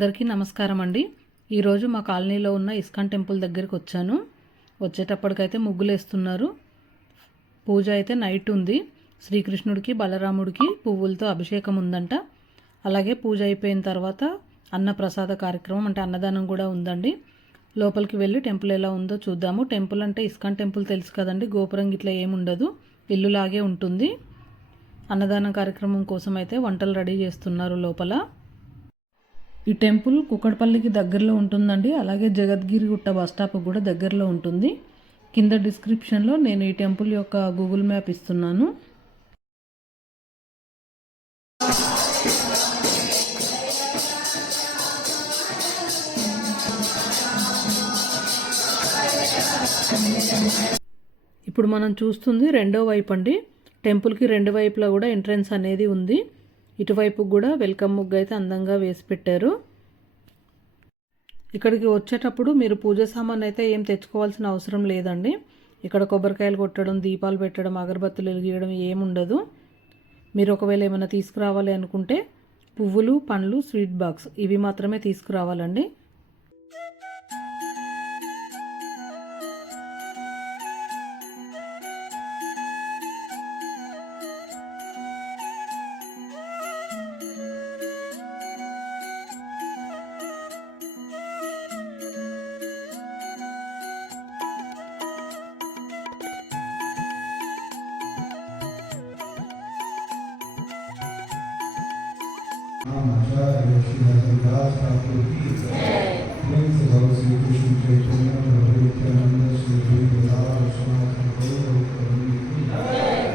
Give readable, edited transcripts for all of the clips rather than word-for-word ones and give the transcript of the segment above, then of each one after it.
అందరికీ నమస్కారం అండి. ఈరోజు మా కాలనీలో ఉన్న ఇస్కాన్ టెంపుల్ దగ్గరికి వచ్చాను. వచ్చేటప్పటికైతే ముగ్గులు వేస్తున్నారు. పూజ అయితే నైట్ ఉంది. శ్రీకృష్ణుడికి బలరాముడికి పువ్వులతో అభిషేకం ఉందంట. అలాగే పూజ అయిపోయిన తర్వాత అన్నప్రసాద కార్యక్రమం అంటే అన్నదానం కూడా ఉందండి. లోపలికి వెళ్ళి టెంపుల్ ఎలా ఉందో చూద్దాము. టెంపుల్ అంటే ఇస్కాన్ టెంపుల్ తెలుసు కదండి, గోపురం ఇట్లా ఏముండదు, ఇల్లులాగే ఉంటుంది. అన్నదానం కార్యక్రమం కోసం అయితే వంటలు రెడీ చేస్తున్నారు లోపల. ఈ టెంపుల్ కుక్కడపల్లికి దగ్గరలో ఉంటుందండి. అలాగే జగద్గిరిగుట్ట బస్ స్టాప్ కూడా దగ్గరలో ఉంటుంది. కింద డిస్క్రిప్షన్లో నేను ఈ టెంపుల్ యొక్క గూగుల్ మ్యాప్ ఇస్తున్నాను. ఇప్పుడు మనం చూస్తుంది రెండో వైపు అండి. టెంపుల్కి రెండు వైపులా కూడా ఎంట్రన్స్ అనేది ఉంది. ఇటువైపు కూడా వెల్కమ్ ముగ్గు అయితే అందంగా వేసి పెట్టారు. ఇక్కడికి వచ్చేటప్పుడు మీరు పూజ సామాన్ అయితే ఏం తెచ్చుకోవాల్సిన అవసరం లేదండి. ఇక్కడ కొబ్బరికాయలు కొట్టడం, దీపాలు పెట్టడం, అగరబత్తులు వెలిగించడం ఏముండదు. మీరు ఒకవేళ ఏమైనా తీసుకురావాలి అనుకుంటే పువ్వులు, పండ్లు, స్వీట్ బాక్స్ ఇవి మాత్రమే తీసుకురావాలండి.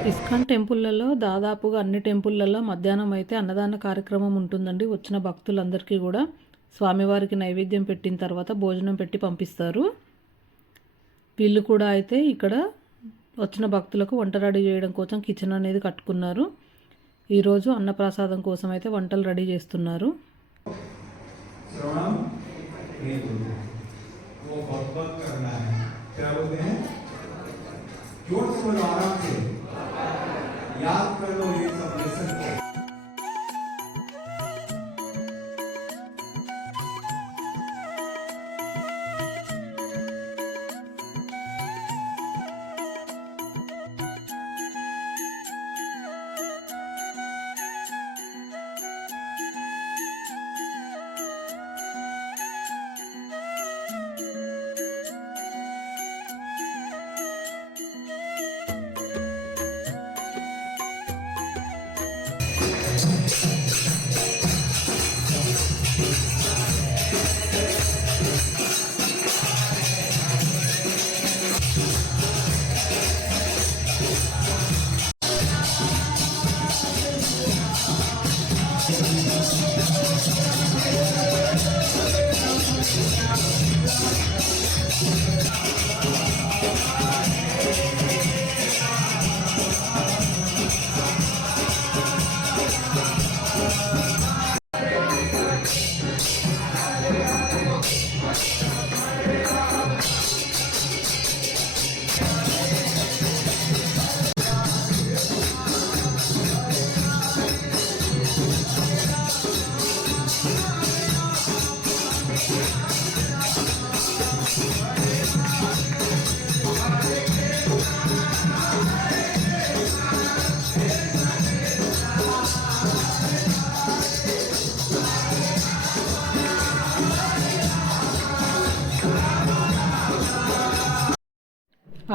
ఇస్కాన్ టెంపుల్లలో దాదాపుగా అన్ని టెంపుల్లలో మధ్యాహ్నం అయితే అన్నదాన కార్యక్రమం ఉంటుందండి. వచ్చిన భక్తులందరికీ కూడా స్వామివారికి నైవేద్యం పెట్టిన తర్వాత భోజనం పెట్టి పంపిస్తారు. వీళ్ళు కూడా అయితే ఇక్కడ వచ్చిన భక్తులకు వంట రెడీ చేయడం కోసం కిచెన్ అనేది కట్టుకున్నారు. ఈరోజు అన్నప్రసాదం కోసం అయితే వంటలు రెడీ చేస్తున్నారు.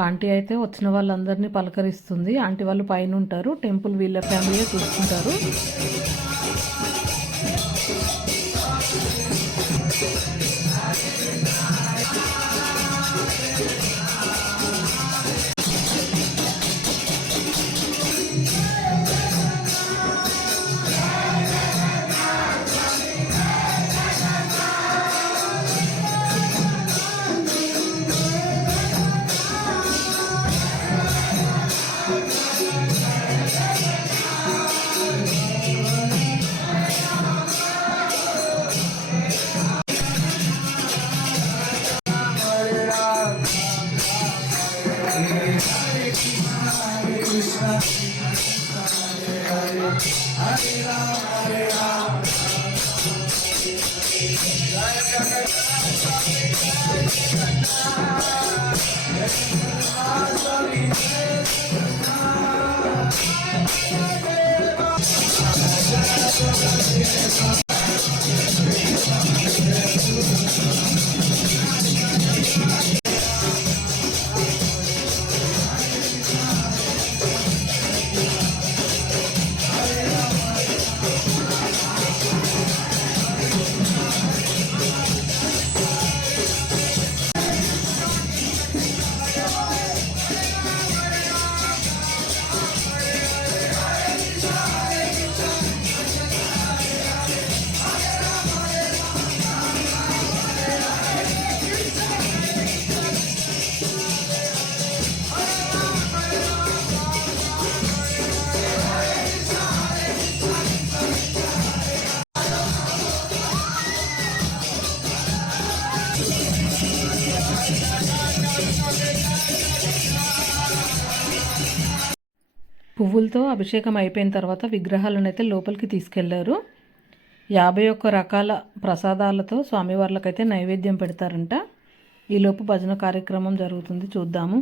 ఆంటీ అయితే వచ్చిన వాళ్ళందరినీ పలకరిస్తుంది. ఆంటీ వాళ్ళు పైన ఉంటారు, టెంపుల్ వీళ్ళ ఫ్యామిలీయే చూసుకుంటారు. పువ్వులతో అభిషేకం అయిపోయిన తర్వాత విగ్రహాలను అయితే లోపలికి తీసుకెళ్లారు. 51 రకాల ప్రసాదాలతో స్వామివార్లకైతే నైవేద్యం పెడతారంట. ఈలోపు భజన కార్యక్రమం జరుగుతుంది, చూద్దాము.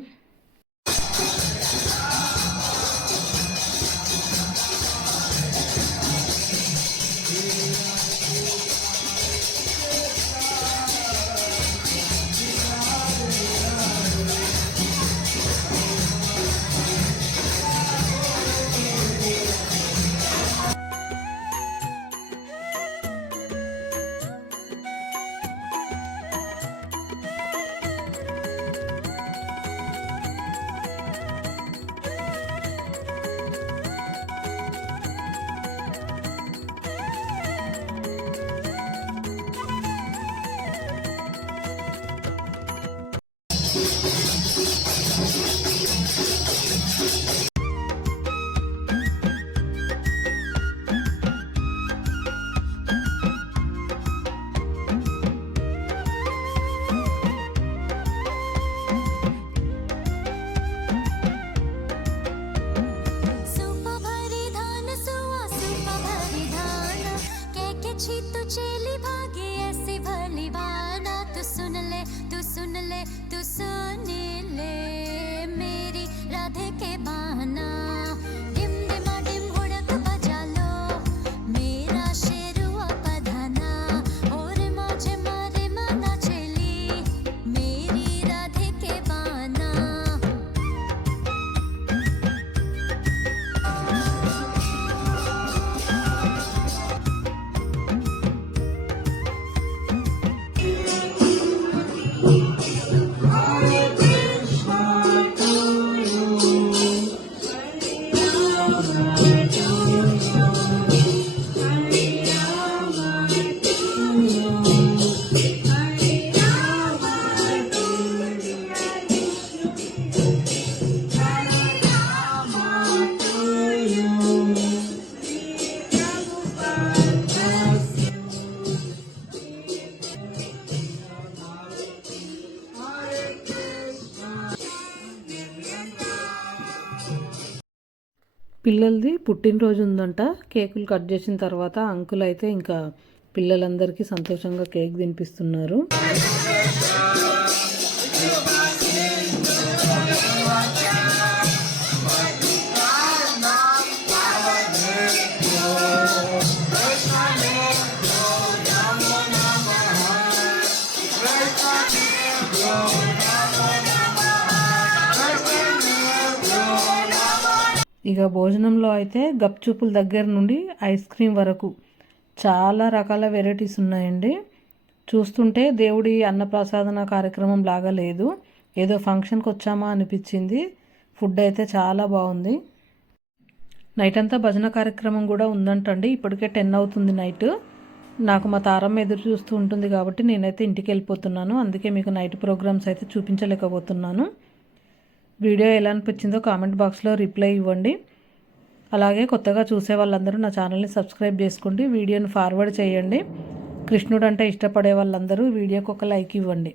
పిల్లలది పుట్టినరోజు ఉందంట. కేకులు కట్ చేసిన తర్వాత అంకుల్ అయితే ఇంకా పిల్లలందరికీ సంతోషంగా కేక్ తినిపిస్తున్నారు. ఇక భోజనంలో అయితే గప్చూపుల దగ్గర నుండి ఐస్ క్రీమ్ వరకు చాలా రకాల వెరైటీస్ ఉన్నాయండి. చూస్తుంటే దేవుడి అన్నప్రసాదన కార్యక్రమం లాగా లేదు, ఏదో ఫంక్షన్కి వచ్చామా అనిపించింది. ఫుడ్ అయితే చాలా బాగుంది. నైట్ అంతా భజన కార్యక్రమం కూడా ఉందంటండి. ఇప్పటికే 10 అవుతుంది నైట్. నాకు మా తారమ్మ ఎదురు చూస్తూ ఉంటుంది కాబట్టి నేనైతే ఇంటికి వెళ్ళిపోతున్నాను. అందుకే మీకు నైట్ ప్రోగ్రామ్స్ అయితే చూపించలేకపోతున్నాను. వీడియో ఎలా అనిపించిందో కామెంట్ బాక్స్లో రిప్లై ఇవ్వండి. అలాగే కొత్తగా చూసే వాళ్ళందరూ నా ఛానల్ని సబ్స్క్రైబ్ చేసుకోండి, వీడియోని ఫార్వర్డ్ చేయండి. కృష్ణుడు అంటే ఇష్టపడే వాళ్ళందరూ వీడియోకి ఒక లైక్ ఇవ్వండి.